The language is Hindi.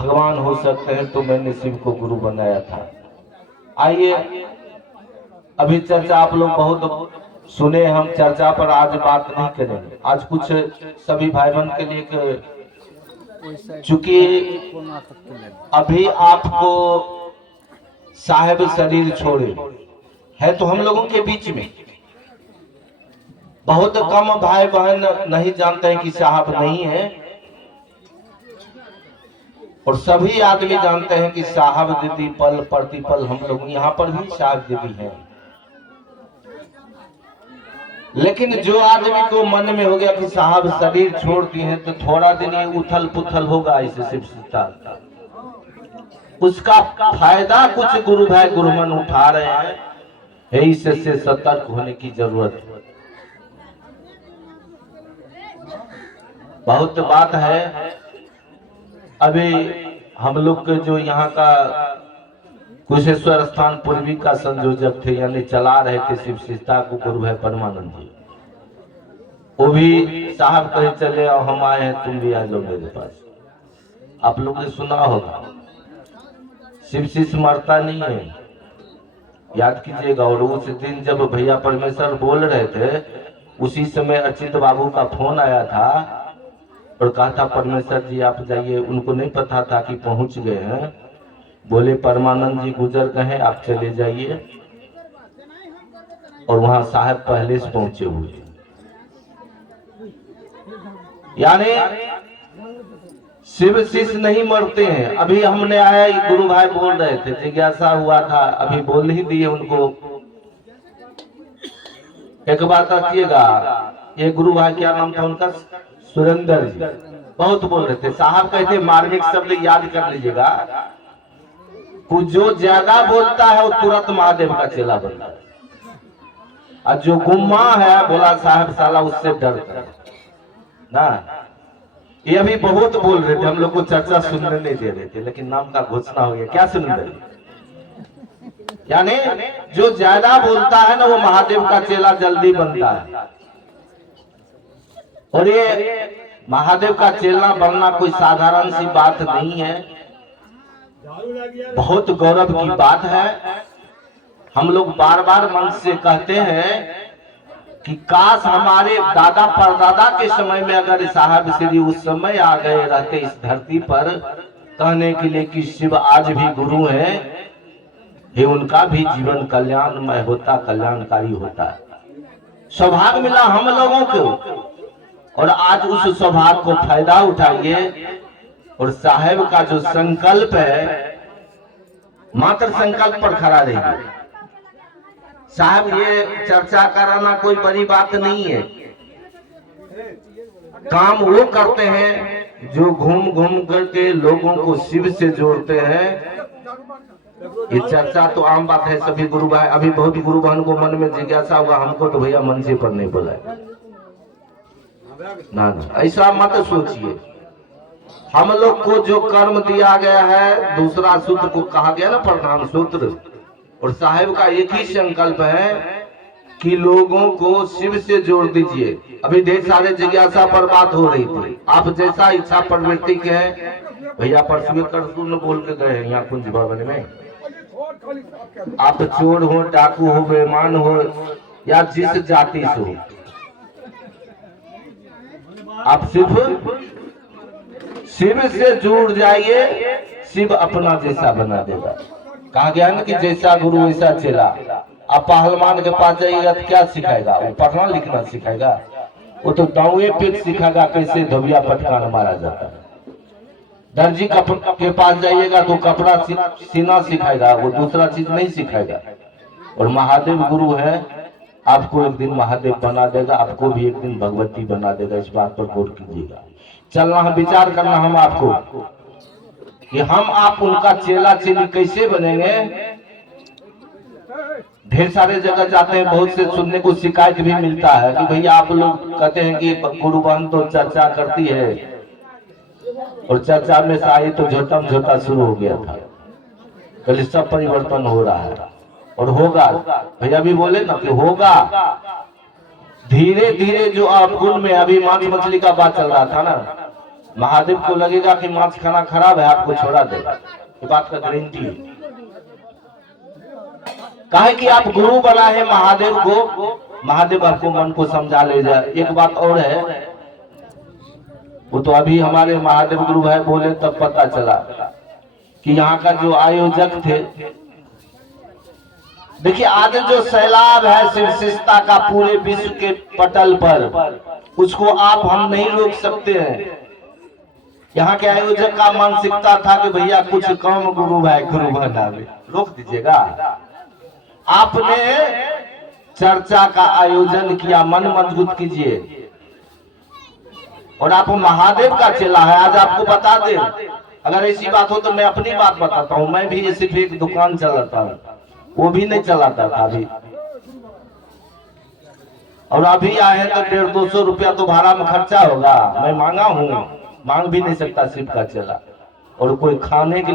भगवान हो सकते हैं, तो मैंने शिव को गुरु बनाया था। आइए, अभी चर्चा आप लोग बहुत सुने, हम चर्चा पर आज बात नहीं करेंगे। आज कुछ सभी भाई बहन के लिए, चूंकि अभी आपको साहेब शरीर छोड़े है, तो हम लोगों के बीच में बहुत कम भाई बहन नहीं जानते हैं कि साहब नहीं है, और सभी आदमी जानते हैं कि साहब दीदी पल प्रतिपल हम लोग यहाँ पर भी साहब दीदी हैं। लेकिन जो आदमी को मन में हो गया कि साहब शरीर छोड़ दिए हैं, तो थोड़ा दिन ये उथल पुथल होगा इसे शिव, उसका फायदा कुछ गुरु भाई गुरुमन उठा रहे हैं, इससे सतर्क होने की जरूरत है। बहुत बात है। अभी हम लोग के जो यहाँ का कुशेश्वर स्थान पूर्वी का संयोजक थे, यानी चला रहे थे शिव संस्था को, गुरु भाई परमानंद जी, वो भी साहब कहे चले और हम आए हैं, तुम भी आ जाओ मेरे पास। आप लोग ने सुना होगा, शिव शिष्य मरता नहीं है, याद कीजिएगा। और उस दिन जब भैया परमेश्वर बोल रहे थे, उसी समय अचित बाबू का फोन आया था और कहा था परमेश्वर जी आप जाइए। उनको नहीं पता था कि पहुंच गए हैं, बोले परमानंद जी गुजर गए, आप चले जाइए। और वहां साहब पहले से पहुंचे हुए, यानी शिव शिष्य नहीं मरते हैं। अभी हमने आया, गुरु भाई बोल रहे थे, जिज्ञासा हुआ था, अभी बोल ही दिए उनको। एक बात रखिएगा, ये गुरु भाई क्या नाम था उनका, सुरेंद्र जी, बहुत बोल रहे थे। साहब कहते मार्मिक शब्द याद कर लीजिएगा, जो ज्यादा बोलता है वो तुरंत महादेव का चेला बनता है, और जो गुम्मा है बोला साहब साला उससे डरता है ना। ये अभी बहुत बोल रहे थे, हम लोग को चर्चा सुनने नहीं दे रहे थे, लेकिन नाम का घोषणा हो गया। क्या सुरेंद्र, यानी जो ज्यादा बोलता है ना वो महादेव का चेला जल्दी बनता है। और ये महादेव का चेला बनना कोई साधारण सी बात नहीं है, बहुत गौरव की बात है। हम लोग बार बार मन से कहते हैं कि काश हमारे दादा परदादा के समय में अगर साहब श्री उस समय आ गए रहते इस धरती पर, कहने के लिए कि शिव आज भी गुरु हैं, ये उनका भी जीवन कल्याणमय होता, कल्याणकारी होता। सौभाग्य मिला हम लोगों को, और आज उस सौभाग्य को फायदा उठाइए। और साहेब का जो संकल्प है, मात्र संकल्प पर खड़ा रहिए। साहब ये चर्चा कराना कोई बड़ी बात नहीं है, काम वो करते हैं जो घूम घूम करके लोगों को शिव से जोड़ते हैं। ये चर्चा तो आम बात है, सभी गुरु भाई, अभी बहुत गुरु बहन को मन में जिज्ञासा हुआ, हमको तो भैया मंचे पर नहीं बुलाए ना, ऐसा मत सोचिए। हम लोग को जो कर्म दिया गया है, दूसरा सूत्र को कहा गया ना प्रधान सूत्र, और साहेब का एक ही संकल्प है कि लोगों को शिव से जोड़ दीजिए। अभी ढेर सारे जिज्ञासा पर बात हो रही थी, आप जैसा इच्छा प्रवृत्ति के हैं, भैया परसों करसूल बोल के गए हैं यहाँ कुंज भवन में, आप चोर हो, डाकू हो, बेईमान हो, या जिस जाति से हो, आप सिर्फ शिव से जुड़ जाइए, शिव अपना जैसा बना देगा। कहा गया ना कि जैसा गुरु वैसा चेला। आप पहलवान के पास जाइएगा तो क्या सिखाएगा, वो पढ़ना लिखना सिखाएगा, वो तो दावे पे सिखाएगा कैसे धोबिया पटकान मारा जाता है। दर्जी के पास जाइएगा तो कपड़ा सीना सिखाएगा, वो दूसरा चीज नहीं सिखाएगा। और महादेव गुरु है, आपको एक दिन महादेव बना देगा, आपको भी एक दिन भगवती बना देगा। इस बात पर गौर कीजिएगा। चलना हम विचार करना, हम आपको कि हम आप उनका चेला चेली कैसे बनेंगे। ढेर सारे जगह जाते हैं, बहुत से सुनने को शिकायत भी मिलता है कि भैया आप लोग कहते हैं कि गुरु बहन तो चर्चा करती है, और चर्चा में साई तो झोटम झोटा शुरू हो गया था। कल सब परिवर्तन हो रहा है और होगा। भैया भी बोले ना कि होगा धीरे धीरे। जो अवगुण में अभी मांस मछली का बात चल रहा था ना, महादेव को लगेगा कि मांस खाना खराब है, आपको छोड़ा देगा, ये बात का गारंटी है। काहे कि आप गुरु बना है महादेव को, महादेव आपको मन को समझा ले जाए। एक बात और है, वो तो अभी हमारे महादेव गुरु भाई बोले तब पता चला कि यहाँ का जो आयोजक थे, देखिए आज जो सैलाब है शिवशिष्टता का पूरे विश्व के पटल पर, उसको आप हम नहीं रोक सकते हैं। यहाँ के आयोजक का मानसिकता था कि भैया कुछ कम गुरु भाई गुरु बनावे, रोक दीजिएगा। आपने चर्चा का आयोजन किया, मन मजबूत कीजिए। और आप महादेव का चेला है, आज आपको बता दे, अगर ऐसी बात हो तो मैं अपनी बात बताता हूँ। मैं भी सिर्फ एक दुकान चलाता हूँ, वो भी नहीं चलाता था अभी, और अभी आए हैं तो 150-200 रुपया तो भाड़ा में खर्चा होगा। मैं मांगा हूँ, मांग भी नहीं सकता सिर्फ का चेला। और कोई खाने के